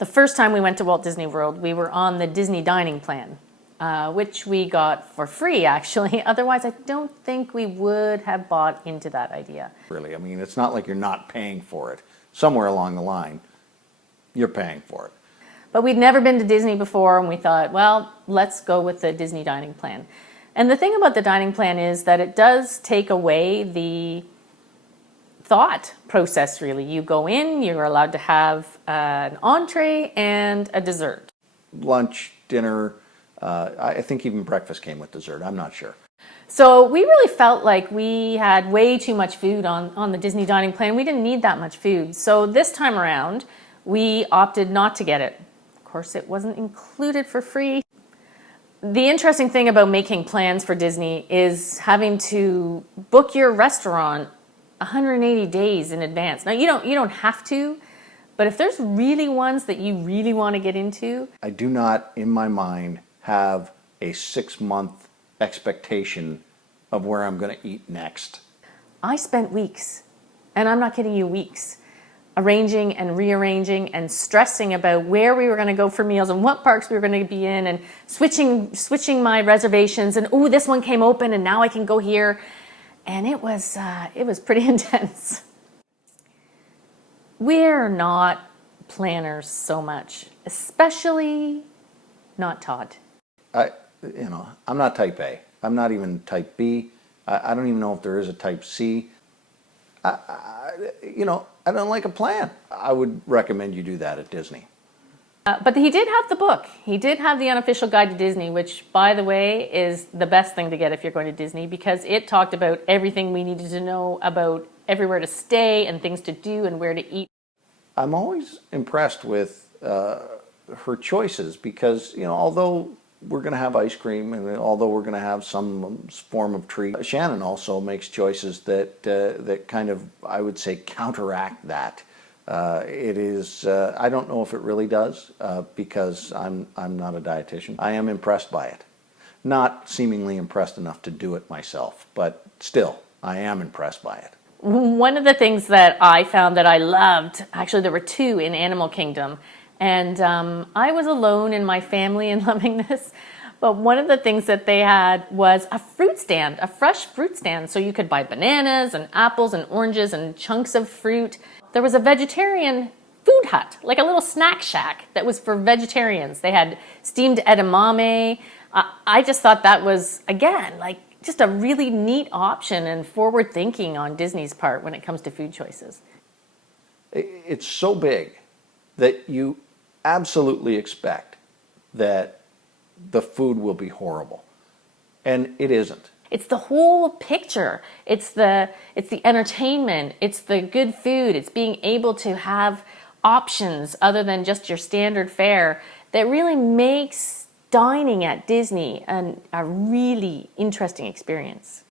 The first time we went to Walt Disney World, we were on the Disney dining plan, which we got for free, actually. Otherwise, I don't think we would have bought into that idea. Really, I mean, it's not like you're not paying for it. Somewhere along the line, you're paying for it. But we'd never been to Disney before, and we thought, well, let's go with the Disney dining plan. And the thing about the dining plan is that it does take away the thought process, really. You go in, you're allowed to have an entree and a dessert. Lunch, dinner, I think even breakfast came with dessert, I'm not sure. So we really felt like we had way too much food on the Disney dining plan. We didn't need that much food. So this time around, we opted not to get it. Of course, it wasn't included for free. The interesting thing about making plans for Disney is having to book your restaurant 180 days in advance. Now, you don't have to, but if there's really ones that you really want to get into. I do not, in my mind, have a 6-month expectation of where I'm going to eat next. I spent weeks, and I'm not kidding you, weeks, arranging and rearranging and stressing about where we were going to go for meals and what parks we were going to be in, and switching my reservations, and oh, this one came open and now I can go here. And it was pretty intense. We're not planners so much, especially not Todd. I'm not type A. I'm not even type B. I don't even know if there is a type C. I don't like a plan. I would recommend you do that at Disney. But he did have the book. He did have the Unofficial Guide to Disney, which, by the way, is the best thing to get if you're going to Disney, because it talked about everything we needed to know about everywhere to stay and things to do and where to eat. I'm always impressed with her choices because, although we're going to have ice cream and although we're going to have some form of treat, Shannon also makes choices that kind of, I would say, counteract that. It is, I don't know if it really does, because I'm not a dietitian. I am impressed by it. Not seemingly impressed enough to do it myself, but still, I am impressed by it. One of the things that I found that I loved, actually there were two in Animal Kingdom, and I was alone in my family in loving this, but one of the things that they had was a fruit stand, a fresh fruit stand, so you could buy bananas and apples and oranges and chunks of fruit. There was a vegetarian food hut, like a little snack shack that was for vegetarians. They had steamed edamame. I just thought that was, again, like just a really neat option and forward thinking on Disney's part when it comes to food choices. It's so big that you absolutely expect that the food will be horrible, and it isn't. It's the whole picture. It's the entertainment. It's the good food. It's being able to have options other than just your standard fare that really makes dining at Disney a really interesting experience.